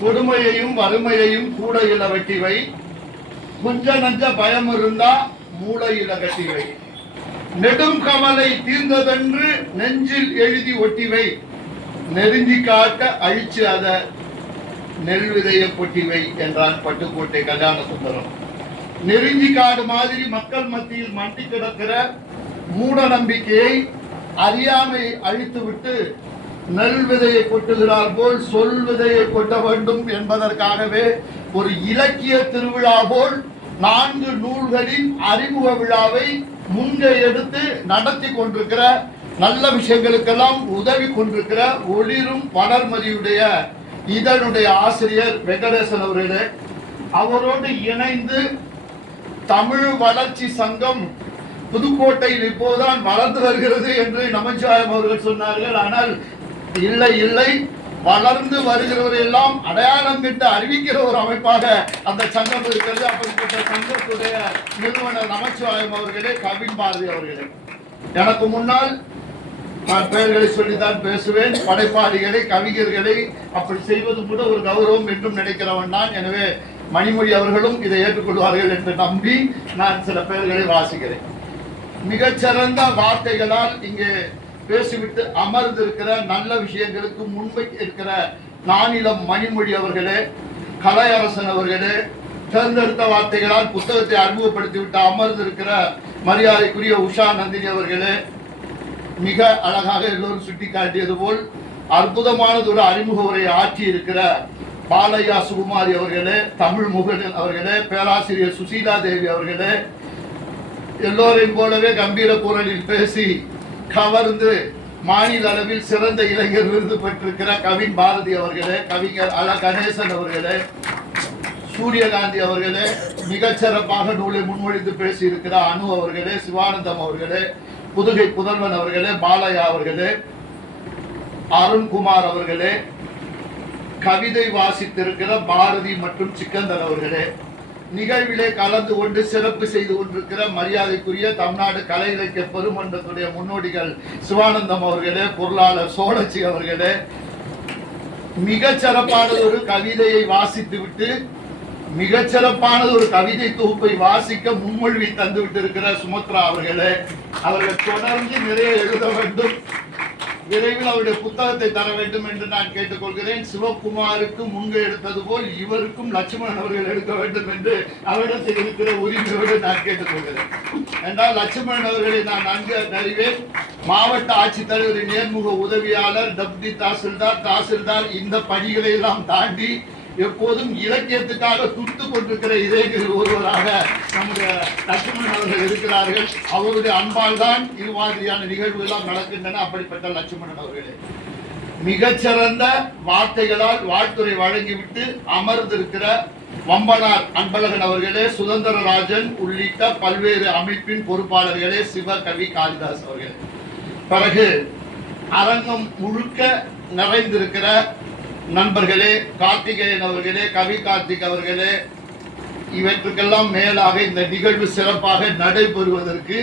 கொடுமையையும் வறுமையையும் கூடையில வெட்டிவை. கொஞ்ச நஞ்ச பயம் இருந்தா மூளையில கட்டிவை. நெடும் கவலை தீர்ந்ததென்று நெஞ்சில் எழுதி ஒட்டிவை. நெருங்கி காட்ட அழிச்சு அத நெல் விதைய கொட்டிவை என்றான் பட்டுக்கோட்டை கல்யாண சுந்தரம். நெருங்கி காடு மாதிரி மக்கள் மத்தியில் மண்டி கிடக்கிற மூட நம்பிக்கையை அறியாமை அழித்துவிட்டு நெல் விதையை கொட்டுகிறார் போல் சொல் விதையை கொட்ட வேண்டும் என்பதற்காகவே ஒரு இலக்கிய திருவிழா போல் நான்கு நூல்களின் அறிமுக விழாவை முன்னே எடுத்து நடத்தி கொண்டிருக்கிற நல்ல விஷயங்களுக்கெல்லாம் உதவி கொண்டிருக்கிற ஒளிரும் வளர்மதியுடைய இதனுடைய ஆசிரியர் வெங்கடேசன் அவர்களே அவரோடு இணைந்து தமிழ் வளர்ச்சி சங்கம் புதுக்கோட்டையில் இப்போதுதான் வளர்ந்து வருகிறது என்று நமச்சிவாயம் அவர்கள் சொன்னார்கள். ஆனால் இல்லை இல்லை. வளர்ந்து வருகிறவரை எல்லாம் அடையாளம் கண்டு அறிவிக்கிற ஒரு அமைப்பாக அந்த சங்கம் இருக்கிறது. அப்படிப்பட்ட சங்கத்துடைய நிறுவனர் நமச்சிவாயம் அவர்களே கவின் பாரதி அவர்களே. எனக்கு முன்னால் நான் பெயர்களை சொல்லித்தான் பேசுவேன். படைப்பாளிகளை கவிஞர்களை அப்படி செய்வது கூட ஒரு கௌரவம் என்றும் நினைக்கிறவன் தான் எனவே மணிமொழி அவர்களும் இதை ஏற்றுக்கொள்வார்கள் என்று நம்பி நான் சில பெயர்களை வாசிக்கிறேன். மிகச்சிறந்த வார்த்தைகளால் இங்கே பேசிவிட்டு அமர்ந்திருக்கிற நல்ல விஷயங்களுக்கு முன்வை இருக்கிற நானிலம் மணிமொழி அவர்களே கலையரசன் அவர்களே தேர்ந்தெடுத்த வார்த்தைகளால் புத்தகத்தை அறிமுகப்படுத்திவிட்டு அமர்ந்திருக்கிற மரியாதைக்குரிய உஷா நந்தினி அவர்களே மிக அழகாக எல்லோரும் சுட்டிக்காட்டியது போல் அற்புதமானது ஒரு அறிமுக உரையை ஆற்றி இருக்கிற பாலையா சுகுமாரி அவர்களே தமிழ் முகன் அவர்களே பேராசிரியர் சுசீலா தேவி அவர்களே எல்லோரையும் போலவே கம்பீர குரலில் பேசி கவர்ந்து மாநில அளவில் சிறந்த இளைஞர் விருது பெற்றிருக்கிற கவின் பாரதி அவர்களே கவிஞர் அல கணேசன் அவர்களே சூரியகாந்தி அவர்களே மிகச்சிறப்பாக நூலை முன்மொழிந்து பேசியிருக்கிற அனு அவர்களே சிவானந்தம் அவர்களே புதுகை புதல்வன் அவர்களே பாலையா அவர்களே அருண்குமார் அவர்களே கவிதை வாசித்திருக்கிற பாரதி மற்றும் சிக்கந்தன் அவர்களே நிகழ்விலே கலந்து கொண்டு சிறப்பு செய்து கொண்டிருக்கிற மரியாதைக்குரிய தமிழ்நாடு கலை இலக்கிய பெருமன்றத்துடைய முன்னோடிகள் சிவானந்தம் அவர்களே பொருளாளர் சோழச்சி அவர்களே மிக சிறப்பான ஒரு கவிதையை வாசித்துவிட்டு மிக சிறப்பானது ஒரு கவிதை தொகுப்பை வாசிக்க முன்மொழிவை தந்து விட்டிருக்கிற சுமத்ரா அவர்களே அவர்கள் தொடர்ந்து நிறைய எழுத வேண்டும். விரைவில் அவருடைய புத்தகத்தை தர வேண்டும் என்று நான் கேட்டுக்கொள்கிறேன். சிவகுமாருக்கு முன்பு எடுத்தது போல் இவருக்கும் லட்சுமணன் அவர்கள் எடுக்க வேண்டும் என்று அவரிடத்தில் இருக்கிற உரிமையோடு நான் கேட்டுக்கொள்கிறேன். என்றால் லட்சுமணன் அவர்களை நான் நன்கு அறிவேன். மாவட்ட ஆட்சித்தலைவரின் நேர்முக உதவியாளர் டப்டி தாசில்தார் தாசில்தார் இந்த பணிகளை எல்லாம் தாண்டி எப்போதும் இலக்கியத்துக்காக துட்டு கொண்டிருக்கிற இதயங்களில் ஒருவராக நம்முடைய லட்சுமணன் அவர்கள் இருக்கிறார்கள். அவருடைய அன்பால் தான் இது மாதிரியான நிகழ்வு எல்லாம் நடக்கின்றன அப்படிப்பட்ட லட்சுமணன் அவர்களே. மிகச்சிறந்த வார்த்தைகளால் வாழ்த்துறை வழங்கிவிட்டு அமர்ந்திருக்கிற வம்பனார் அன்பழகன் அவர்களே சுதந்திரராஜன் உள்ளிட்ட பல்வேறு அமைப்பின் பொறுப்பாளர்களே சிவகவி காளிதாஸ் அவர்களே. பிறகு அரங்கம் முழுக்க நிறைந்திருக்கிற நண்பர்களே கார்த்திகேயன் அவர்களே கவி கார்த்திக் அவர்களே இவற்றுக்கெல்லாம் மேலாக இந்த நிகழ்வு சிறப்பாக நடைபெறுவதற்கு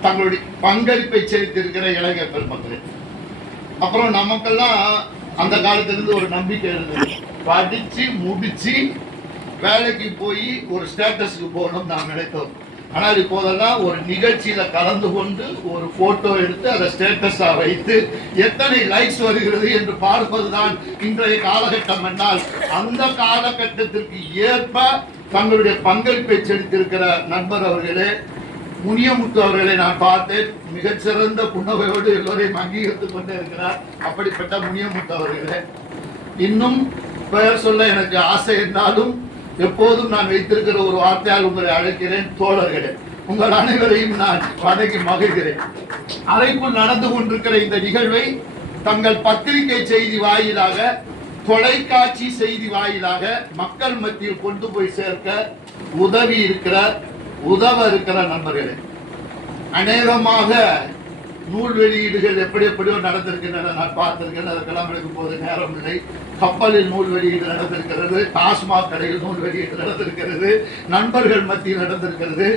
தங்களுடைய பங்களிப்பை செலுத்தியிருக்கிற இளைஞர் பெருமக்கள். அப்புறம் நமக்கெல்லாம் அந்த காலத்திலிருந்து ஒரு நம்பிக்கை இருந்தது. படிச்சு முடிச்சு வேலைக்கு போய் ஒரு ஸ்டேட்டஸ்க்கு போகணும் நாம் நினைத்தோம். ஆனால் இப்போதெல்லாம் ஒரு நிகழ்ச்சியில் கலந்து கொண்டு ஒரு போட்டோ எடுத்து அதை ஸ்டேட்டஸாக வைத்து எத்தனை லைக்ஸ் வருகிறது என்று பார்ப்பதுதான் இன்றைய காலகட்டம் என்றால் அந்த காலகட்டத்திற்கு ஏற்ப தங்களுடைய பங்களிப்பை செலுத்தியிருக்கிற நண்பர் அவர்களே முனியமுத்து அவர்களை நான் பார்த்தேன். மிகச்சிறந்த புன்னகையோடு எல்லோரையும் அங்கீகரித்துக் கொண்டே இருக்கிறார். அப்படிப்பட்ட முனியமுத்து அவர்களே இன்னும் பெயர் சொல்ல எனக்கு ஆசை இருந்தாலும் எப்போதும் நான் வைத்திருக்கிற ஒரு வார்த்தையால் உங்களை அழைக்கிறேன் தோழர்களே. உங்கள் அனைவரையும் நான் வணங்கி மகிழ்கிறேன். அறைக்குள் நடந்து கொண்டிருக்கிற இந்த நிகழ்வை தங்கள் பத்திரிகை செய்தி வாயிலாக தொலைக்காட்சி செய்தி வாயிலாக மக்கள் மத்தியில் கொண்டு போய் சேர்க்க உதவி இருக்கிற உதவ இருக்கிற நண்பர்களே. அநேகமாக நூல் வெளியீடுகள் எப்படி எப்படியோ நடந்திருக்கின்றன. நான் பார்த்திருக்கேன் அதற்கெல்லாம் எனக்கு போது நேரம் இல்லை. கப்பலில் நூல் வெளியீடு நடந்திருக்கிறது. டாஸ்மாக் கடையில் நூல் வெளியீடு நடந்திருக்கிறது. நண்பர்கள் மத்தியில் நடந்திருக்கிறது.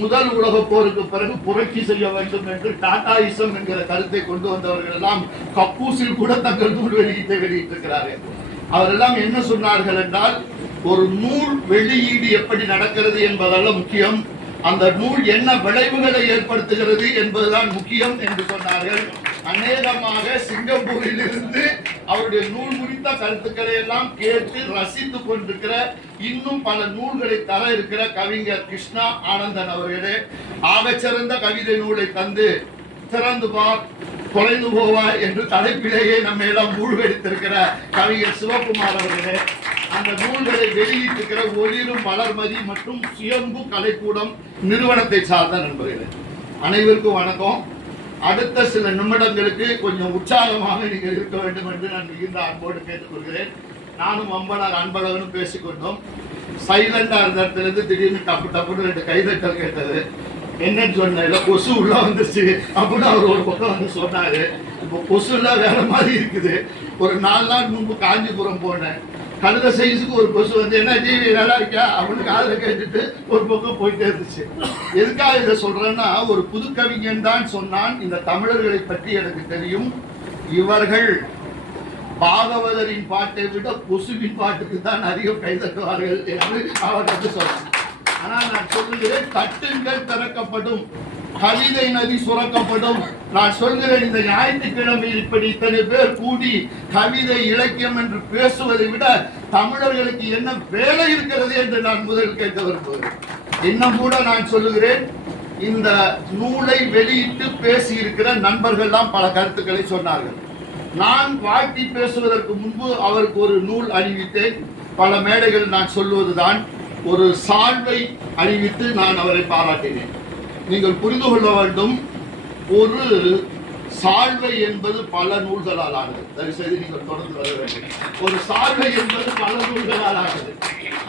முதல் உலக போருக்கு பிறகு புரட்சி செய்ய வேண்டும் என்று டாடாயிசம் என்கிற கருத்தை கொண்டு வந்தவர்கள் எல்லாம் கப்பூசில் கூட தங்கள் நூல் வெளியீட்டை வெளியிட்டிருக்கிறார்கள். அவரெல்லாம் என்ன சொன்னார்கள் என்றால் ஒரு நூல் வெளியீடு எப்படி நடக்கிறது என்பதெல்லாம் முக்கியம். அந்த நூல் என்ன விளைவுகளை ஏற்படுத்துகிறது என்பதுதான் முக்கியம் என்று சொன்னார்கள். அநேகமாக சிங்கப்பூரில் இருந்து அவருடைய நூல் குறித்த கருத்துக்களை எல்லாம் கேட்டு ரசித்து கொண்டிருக்கிற இன்னும் பல நூல்களை தர இருக்கிற கவிஞர் கிருஷ்ணா ஆனந்தன் அவர்களே ஆகச்சிறந்த கவிதை நூலை தந்து திறந்து பார் தொலைந்து போவார் என்று தலைப்பிலேயே நம்ம எல்லாம் மூழ்கடித்திருக்கிற கவிஞர் சிவகுமார் அவர்களே. அந்த நூல்களை வெளியிட்டிருக்கிற ஒளிரும் வளர்மதி மற்றும் சுயம்பு கலைக்கூடம் நிறுவனத்தை சார்ந்த நண்பர்களே அனைவருக்கும் வணக்கம். அடுத்த சில நிமிடங்களுக்கு கொஞ்சம் உற்சாகமாக நீங்கள் இருக்க வேண்டும் என்று நான் மிகுந்த அன்போடு கேட்டுக்கொள்கிறேன். நானும் அம்பனார் அன்பழகனும் பேசிக்கொண்டோம். சைலண்டா இருந்த இடத்துல இருந்து திடீர்னு டப்பு டப்புன்னு ரெண்டு கைதட்டல் கேட்டது. என்னன்னு சொன்னேன் கொசு உள்ள வந்துருச்சு. அப்படின்னு அவர் ஒரு பக்கம் வந்து சொன்னாரு. இப்போ கொசு எல்லாம் வேற மாதிரி இருக்குது. ஒரு நாலு நாள் முன்பு காஞ்சிபுரம் போனேன். கழுத சைஸுக்கு ஒரு கொசு வந்து என்ன டிவி நல்லா இருக்கா அப்படின்னு காதில் கேட்டுட்டு ஒரு பக்கம் போயிட்டே இருந்துச்சு. எதுக்காக இதை சொல்றேன்னா ஒரு புது கவிஞன் தான் சொன்னான் இந்த தமிழர்களை பற்றி எனக்கு தெரியும். இவர்கள் பாகவதரின் பாட்டை விட கொசுவின் பாட்டுக்கு தான் அதிகம் கைதட்டுவார்கள் என்று அவர் வந்து சொன்னார். ஆனால் நான் சொல்லுகிறேன் தட்டுங்கள் திறக்கப்படும். கவிதை நதி சுரக்கப்படும். நான் சொல்கிறேன் இந்த ஞாயிற்றுக்கிழமையில் இப்படி இத்தனை பேர் கூடி கவிதை இலக்கியம் என்று பேசுவதை விட தமிழர்களுக்கு என்ன வேலை இருக்கிறது என்று நான் முதல் கேட்க விரும்புகிறேன். இன்னும் கூட நான் சொல்லுகிறேன் இந்த நூலை வெளியிட்டு பேசி இருக்கிற நண்பர்கள்லாம் பல கருத்துக்களை சொன்னார்கள். நான் வாழ்த்தி பேசுவதற்கு முன்பு அவருக்கு ஒரு நூல் அறிவித்தேன். பல மேடைகள் நான் சொல்வதுதான் ஒரு சால்வை அறிவித்து நான் அவரை பாராட்டினேன். நீங்கள் புரிந்து கொள்ள வேண்டும் ஒரு சால்வை என்பது பல நூல்களால் ஆனது. தயவு செய்து நீங்கள் தொடர்ந்து வர வேண்டும். ஒரு சால்வை என்பது பல நூல்களால் ஆனது.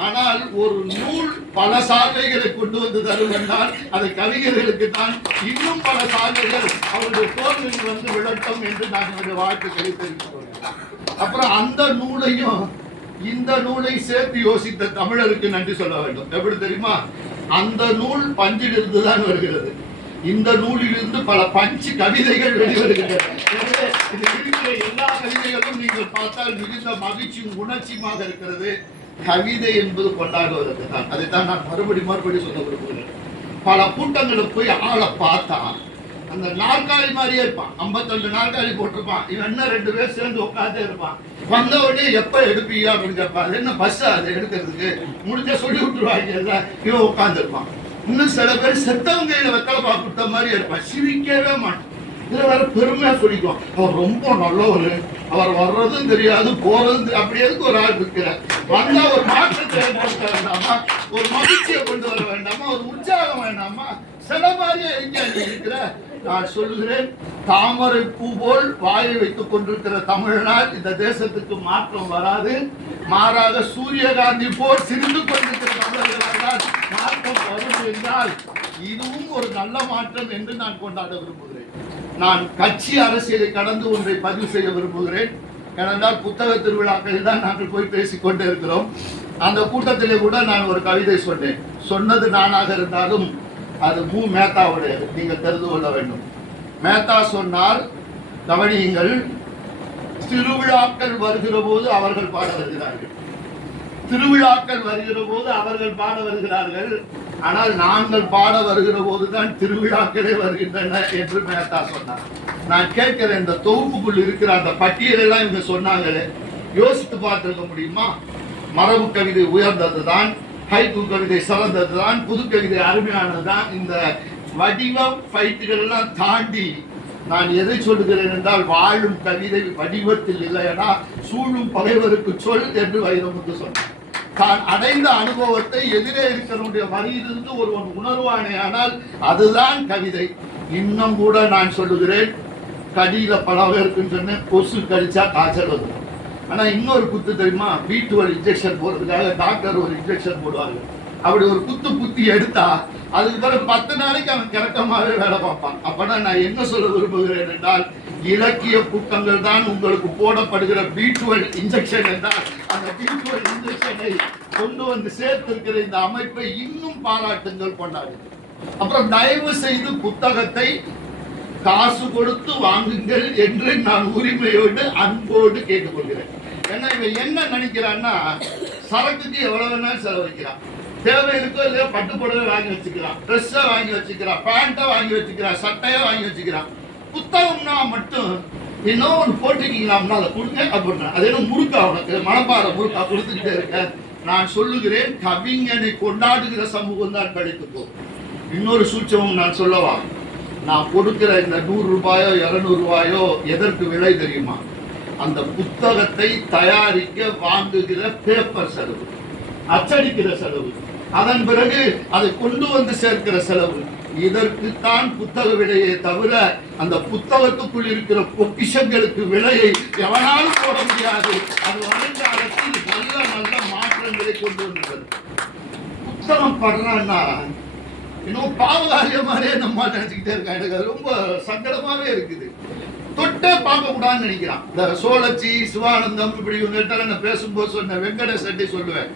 ஆனால் ஒரு நூல் பல சால்வைகளை கொண்டு வந்து தரும் என்றால் அது கவிஞர்களுக்கு தான் இன்னும் பல சால்வைகள் அவருடைய தோல்வியில் வந்து விளட்டும் என்று நான் என்னுடைய வாழ்த்துக்களை தெரிவித்துக் அப்புறம் அந்த நூலையும் இந்த நூலை சேர்த்து யோசித்த தமிழருக்கு நன்றி சொல்ல வேண்டும். எப்படி தெரியுமா? அந்த நூல் பஞ்சிலிருந்து தான் வருகிறது. இந்த நூலிலிருந்து பல பஞ்சு கவிதைகள் வெளிவருகின்றன. இது இருக்கிற எல்லா கவிதைகளும் நீங்கள் பார்த்தால் மிகுந்த மகிழ்ச்சியும் உணர்ச்சியுமாக இருக்கிறது. கவிதை என்பது கொண்டாடுவதற்கு தான் அதைத்தான் நான் மறுபடி மறுபடி சொல்ல விரும்புகிறேன். பல கூட்டங்களுக்கு போய் ஆளை பார்த்தா அந்த நாற்காலி மாதிரியே இருப்பான். ஐம்பத்தெண்டு நாற்காலி போட்டிருப்பான். இவன் என்ன ரெண்டு பேர் சேர்ந்து உட்காந்தே இருப்பான். வந்த உடனே எப்ப எடுப்பீங்க அப்படின்னு கேட்பான் அது என்ன பஸ் அது எடுக்கிறதுக்கு? முடிஞ்ச சொல்லி விட்டுருவாங்க. இவன் உட்காந்துருப்பான் இன்னும் சில பேர் செத்தவங்க இதை வெத்தலை பாக்கு கொடுத்த மாதிரி இருப்பான். சிரிக்கவே மாட்டான். இதுல வேற பெருமையா சொல்லிக்குவோம் அவர் ரொம்ப நல்லவர். அவர் வர்றதும் தெரியாது போறதும் அப்படி எதுக்கு ஒரு ஆள் இருக்கிறார்? வந்தா ஒரு மாற்றத்தை ஏற்படுத்த வேண்டாமா? ஒரு மகிழ்ச்சியை கொண்டு வர வேண்டாமா? ஒரு உற்சாகம் வேண்டாமா? சில மாதிரியே இருக்கிற நான் சொல்லுகிறேன் தாமரை பூ போல் வாயை வைத்துக் கொண்டிருக்கிற தமிழனால் இந்த தேசத்துக்கு மாற்றம் வராது. மாறாக சூரியகாந்தி போல் சிரிந்து கொண்டிருக்கிற தமிழர்களால் மாற்றம் வரும் என்றால் இதுவும் ஒரு நல்ல மாற்றம் என்று நான் கொண்டாட விரும்புகிறேன். நான் கட்சி அரசியலை கடந்து ஒன்றை பதிவு செய்ய விரும்புகிறேன். ஏனென்றால் புத்தக திருவிழாக்களில் தான் நாங்கள் போய் பேசிக் கொண்டே இருக்கிறோம். அந்த கூட்டத்திலே கூட நான் ஒரு கவிதை சொன்னேன். சொன்னது நானாக இருந்தாலும் அது மு மேத்தாவுடையது நீங்கள் தெரிந்து கொள்ள வேண்டும். மேத்தா சொன்னால் கவனியுங்கள் திருவிழாக்கள் வருகிற போது அவர்கள் பாட வருகிறார்கள். திருவிழாக்கள் வருகிற போது அவர்கள் பாட வருகிறார்கள். ஆனால் நாங்கள் பாட வருகிற போதுதான் திருவிழாக்களே வருகின்றன என்று மேத்தா சொன்னார். நான் கேட்கிறேன் இந்த தொகுப்புக்குள் இருக்கிற அந்த பட்டியலெல்லாம் இவங்க சொன்னாங்களே. யோசித்து பார்த்திருக்க முடியுமா? மரபு கவிதை உயர்ந்ததுதான். ஹைக்கு கவிதை சிறந்தது தான் புது கவிதை அருமையானது தான். இந்த வடிவம் ஃபைட்டுகளெல்லாம் தாண்டி நான் எதை சொல்லுகிறேன் என்றால் வாழும் கவிதை வடிவத்தில் இல்லையனா சூழும் பகைவருக்கு சொல் என்று வைரமுத்து சொன்னார். தான் அடைந்த அனுபவத்தை எதிரே இருக்கிறவனுடைய வரியிலிருந்து ஒருவன் உணர்வானே ஆனால் அதுதான் கவிதை. இன்னும் கூட நான் சொல்லுகிறேன் கடியில பல பேருக்குன்னு சொன்னேன் கொசு கடிச்சா காய்ச்சல் வரும். ஆனால் இன்னொரு குத்து தெரியுமா? வீட்டு ஒரு இன்ஜெக்ஷன் போடுறதுக்காக டாக்டர் ஒரு இன்ஜெக்ஷன் போடுவாங்க. அப்படி ஒரு குத்து குத்தி எடுத்தா அதுக்கு பிறகு பத்து நாளைக்கு அவன் கிறக்கமாவே வேலை பார்ப்பான். அப்பனா நான் என்ன சொல்ல விரும்புகிறேன் என்றால் இலக்கிய கூட்டங்கள் தான் உங்களுக்கு போடப்படுகிற பீட்டுவல் இன்ஜெக்ஷன் என்றால் அந்த பீட்டுவல் இன்ஜெக்ஷனை கொண்டு வந்து சேர்த்திருக்கிற இந்த அமைப்பை இன்னும் பாராட்டுங்கள் கொண்டாடுங்கள் அப்புறம் தயவு செய்து புத்தகத்தை காசு கொடுத்து வாங்குங்கள் என்று நான் உரிமையோடு அன்போடு கேட்டுக்கொள்கிறேன். ஏன்னா இவன் என்ன நினைக்கிறான்னா சரக்குக்கு எவ்வளவு வேணாலும் செலவழிக்கிறான். தேவை இருக்கோ இல்லையோ பட்டு புடவை வாங்கி வச்சுக்கிறான். ட்ரெஸ்ஸை வாங்கி வச்சுக்கிறான். பேண்ட்டை வாங்கி வச்சுக்கிறான். சட்டையை வாங்கி வச்சுக்கிறான். புத்தகம்னா மட்டும் இன்னும் ஒன்று போட்டிருக்கீங்களாம்னா அதை கொடுங்க அப்படின்னா அது என்ன முறுக்கா உனக்கு? மனப்பாறை முறுக்கா கொடுத்துக்கிட்டே இருக்க நான் சொல்லுகிறேன் கவிஞனை கொண்டாடுகிற சமூகம் தான் கிடைத்து போகும் இன்னொரு சூட்சமும் நான் சொல்லவா? நான் கொடுக்கிற இந்த நூறு ரூபாயோ இரநூறு ரூபாயோ எதற்கு விலை தெரியுமா? அந்த புத்தகத்தை தயாரிக்க வாங்குகிற பேப்பர் செலவு அச்சடிக்கிற செலவு அதன் பிறகு அதை கொண்டு வந்து சேர்க்கிற செலவு. இதற்குத்தான் புத்தக விலையே தவிர அந்த புத்தகத்துக்குள் இருக்கிற பொக்கிஷங்களுக்கு விலையை எவனாலும் போட முடியாது. அது வருங்காலத்தில் நல்ல நல்ல மாற்றங்களை கொண்டு வந்தது. புத்தகம் படுறான்னா இன்னும் பாவகாரிய மாதிரியே நம்ம நினைச்சுக்கிட்டே இருக்காங்க. ரொம்ப சங்கடமாவே இருக்குது. தொட்டே பார்க்க கூடாதுன்னு நினைக்கிறான். இந்த சோழச்சி சிவானந்தம் இப்படி இவங்ககிட்ட நான் பேசும்போது சொன்ன வெங்கடேஷ் ரெட்டி சொல்லுவேன்.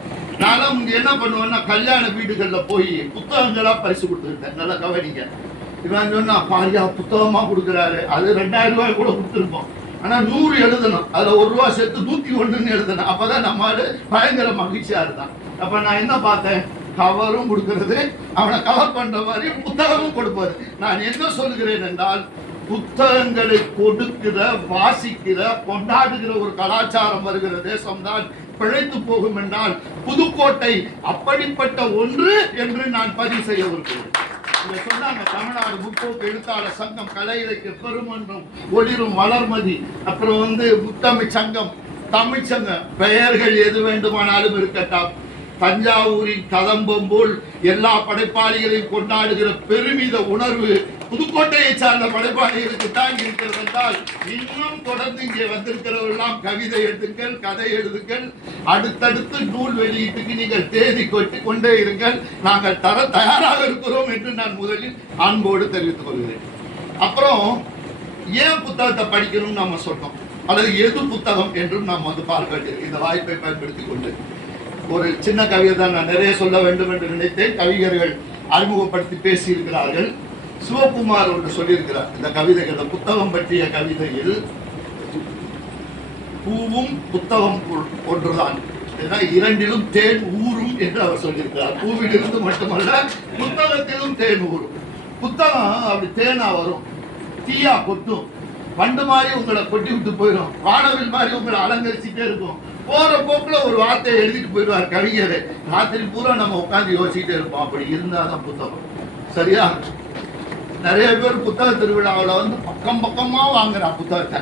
நானும் இங்க என்ன பண்ணுவேன்னா கல்யாண வீடுகள்ல போய் புத்தகங்களா பரிசு கொடுத்துருக்கேன் நல்லா கவனிங்க. இவன் சொன்னா பாரியா புத்தகமா கொடுக்குறாரு. அது ரெண்டாயிரம் ரூபாய் கூட கொடுத்துருப்போம். ஆனா நூறு எழுதணும். அதுல ஒரு ரூபா சேர்த்து நூத்தி ஒண்ணுன்னு எழுதணும். அப்பதான் நம்ம பயங்கர மகிழ்ச்சியா இருந்தான். அப்ப நான் என்ன பார்த்தேன்? கவரும் கொடுக்கிறது. அவனை கவர் பண்ற மாதிரி புத்தகமும் கொடுப்பாரு. நான் என்ன சொல்லுகிறேன் என்றால் புத்தகங்களை கொடுக்கிற வாசிக்கிற கொண்டாடுகிற ஒரு கலாச்சாரம் வருகிற தேசம்தான் பிழைத்து போகும் என்றால் புதுக்கோட்டை அப்படிப்பட்ட ஒன்று என்று நான் பதிவு செய்ய விரும்புகிறேன். சொன்னாங்க தமிழ்நாடு முற்போக்கு எழுத்தாளர் சங்கம் கலை இலக்கிய பெருமன்றம் ஒளிரும் வளர்மதி அப்புறம் வந்து முத்தமிழ் சங்கம் தமிழ் சங்கம் பெயர்கள் எது வேண்டுமானாலும் இருக்கட்டும். தஞ்சாவூரின் கதம்பம் போல் எல்லா படைப்பாளிகளையும் கொண்டாடுகிற பெருமித உணர்வு புதுக்கோட்டையை சார்ந்த படைப்பாளிகளுக்கு தான் இருக்கிறது என்றால் இன்னும் தொடர்ந்து இங்கே வந்திருக்கிறவர்களாம் கவிதை எழுதுங்கள் கதை எழுதுங்கள். அடுத்தடுத்து நூல் வெளியீட்டுக்கு நீங்கள் தேதி கொட்டி கொண்டே இருங்கள். நாங்கள் தர தயாராக இருக்கிறோம் என்று நான் முதலில் அன்போடு தெரிவித்துக் கொள்கிறேன். அப்புறம் ஏன் புத்தகத்தை படிக்கணும்னு நம்ம சொல்றோம் அல்லது எது புத்தகம் என்றும் நாம் வந்து பார்க்க வேண்டியது. இந்த வாய்ப்பை பயன்படுத்திக் கொண்டு. ஒரு சின்ன கவிதை தான் நான் நிறைய சொல்ல வேண்டும் என்று நினைத்தேன். கவிஞர்கள் அறிமுகப்படுத்தி பேசியிருக்கிறார்கள். சிவகுமார் ஒன்று சொல்லியிருக்கிறார். இந்த கவிதைகள் இந்த புத்தகம் பற்றிய கவிதையில் பூவும் புத்தகம் ஒன்றுதான். ஏன்னா இரண்டிலும் தேன் ஊறும் என்று அவர் சொல்லியிருக்கிறார். பூவிலிருந்து மட்டுமல்ல புத்தகத்திலும் தேன் ஊறும். புத்தகம் அப்படி தேனா வரும். தீயா கொட்டும். பண்டு மாதிரி உங்களை கொட்டி விட்டு போயிடும். வானவில் மாதிரி உங்களை அலங்கரிச்சுட்டே இருக்கும். போற போக்குல ஒரு வார்த்தையை எழுதிட்டு போயிடுவார் கவிஞர். ராத்திரி பூரா நம்ம உட்கார்ந்து யோசிச்சுட்டே இருப்போம். அப்படி இருந்தாதான் புத்தகம். சரியா? நிறைய பேர் புத்தக திருவிழாவில் வந்து பக்கம் பக்கமாக வாங்குறான் புத்தகத்தை.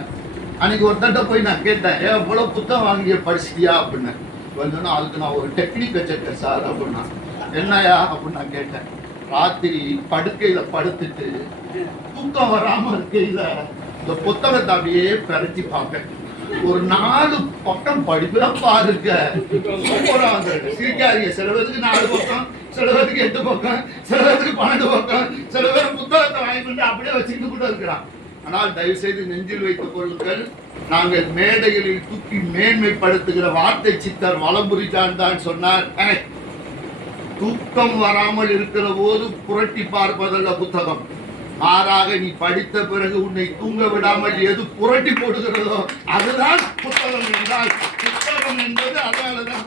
அன்னைக்கு ஒருத்தட்ட போய் நான் கேட்டேன் ஏன் இவ்வளோ புத்தகம் வாங்கிய படிச்சிட்டியா? அப்படின்னு. கொஞ்சம் அதுக்கு நான் ஒரு டெக்னிக் வச்சிருக்கேன் சார் அப்படின்னா. என்னையா அப்படின்னு நான் கேட்டேன். ராத்திரி படுக்கையில் படுத்துட்டு தூக்கம் வராமல் இருக்கையில் இந்த புத்தகத்தை அப்படியே பிரட்டி பார்ப்பேன். ஒரு நாலு பக்கம் படிப்பா பாருங்க. சூப்பராக வந்துருக்கு. சிரிக்காதீங்க. சில பேருக்கு நாலு பக்கம் சில பேருக்கு எட்டு பக்கம் சில பேருக்கு பன்னெண்டு பக்கம் சில பேர் புத்தகத்தை வாங்கி கொண்டு அப்படியே வச்சுக்கிட்டு கூட இருக்கிறான். ஆனால் தயவு செய்து நெஞ்சில் வைத்துக் கொள்ளுங்கள் நாங்கள் மேடைகளில் தூக்கி மேன்மைப்படுத்துகிற வார்த்தை சித்தர் வளம்புரிதான் தான் சொன்னார். தூக்கம் வராமல் இருக்கிற போது புரட்டி பார்ப்பதல்ல புத்தகம். மாறாக நீ படித்த பிறகு உன்னை தூங்க விடாமல் எது புரட்டி போடுகிறதோ அதுதான் புத்தகம் என்றால் புத்தகம் என்பது அதனாலதான்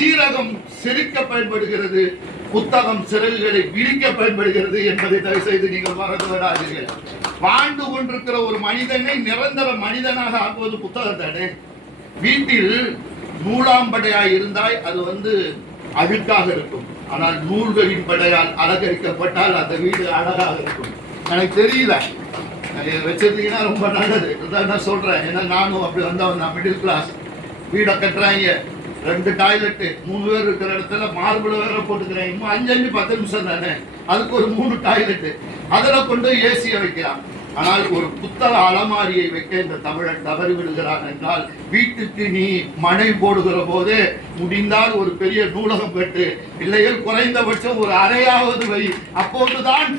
சீரகம் சிரிக்க பயன்படுகிறது புத்தகம் சிறகுகளை விரிக்க பயன்படுகிறது என்பதை தயவு செய்து நீங்கள் மறந்து விடாதீர்கள் வாழ்ந்து கொண்டிருக்கிற ஒரு மனிதனை நிரந்தர மனிதனாக ஆக்குவது புத்தகம் தானே? வீட்டில் நூலாம்படையாய் இருந்தாய் அது வந்து அழுக்காக இருக்கும். ஆனால் நூல்களின் படையால் அலங்கரிக்கப்பட்டால் அந்த வீடு அழகாக இருக்கும். எனக்கு தெரியல. வச்சிருந்தீங்கன்னா ரொம்ப நல்லது. நான் சொல்றேன். ஏன்னா நானும் அப்படி வந்தவன் நான் மிடில் கிளாஸ் வீடை கட்டுறாங்க. ரெண்டு டாய்லெட்டு மூணு பேர் இருக்கிற இடத்துல மார்பிள் வேற போட்டுக்கிறேன். இன்னும் அஞ்சு அஞ்சு பத்து நிமிஷம் தானே. அதுக்கு ஒரு மூணு டாய்லெட்டு அதில் கொண்டு ஏசியை வைக்கிறான் ஆனால் ஒரு புத்தக அலமாரியை வைக்க இந்த தமிழன் தவறி விடுகிறான் என்றால் வீட்டுக்கு நீ மனை போடுகிற போது முடிந்தால் ஒரு பெரிய நூலகம் பெற்று இல்லையில் குறைந்தபட்சம் ஒரு அறையாவது வை. அப்போதுதான்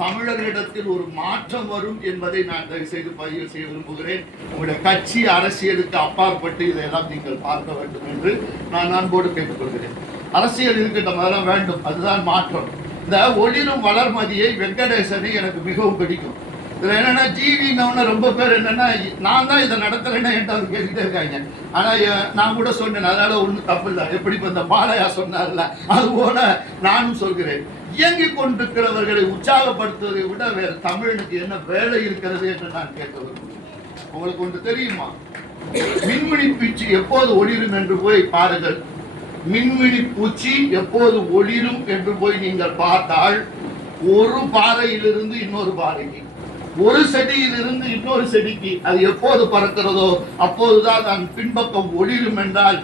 தமிழர்களிடத்தில் ஒரு மாற்றம் வரும் என்பதை நான் தயவு செய்து பதிவு செய்ய விரும்புகிறேன். உங்களுடைய கட்சி அரசியலுக்கு அப்பாற்பட்டு இதையெல்லாம் நீங்கள் பார்க்க வேண்டும் என்று நான் அன்போடு கேட்டுக்கொள்கிறேன். அரசியல் இருக்கின்ற அதெல்லாம் வேண்டும் அதுதான் மாற்றம். இந்த ஒளிரும் வளர்மதியை வெங்கடேசனை எனக்கு மிகவும் பிடிக்கும். இதுல என்னன்னா ஜீவினவன ரொம்ப பேர் என்னன்னா நான் தான் இதை நடத்துறேன்னு என்கிட்ட அவர் கேட்டுட்டே இருக்காங்க. ஆனா நான் கூட சொன்னேன் அதனால ஒண்ணும் தப்பு இல்லை எப்படி இப்ப இந்த பாலையா சொன்னார்ல? அது போல நானும் சொல்கிறேன். இயங்கிக் கொண்டிருக்கிறவர்களை உற்சாகப்படுத்துவதை விட வேறு தமிழனுக்கு என்ன வேலை இருக்கிறது என்று நான் கேட்க விரும்புகிறேன். உங்களுக்கு ஒன்று தெரியுமா? மின்மினி பூச்சி எப்போது ஒளிரும் என்று போய் பாருங்கள். மின்மினி பூச்சி எப்போது ஒளிரும் என்று போய் நீங்கள் பார்த்தால் ஒரு பாறையிலிருந்து இன்னொரு பாறைக்கு. ஒரு செடியில் இருந்து இன்னொரு செடிக்கு அது எப்போது பறக்கிறதோ அப்போதுதான் அதன் பின்பக்கம் ஒளிரும் என்றால்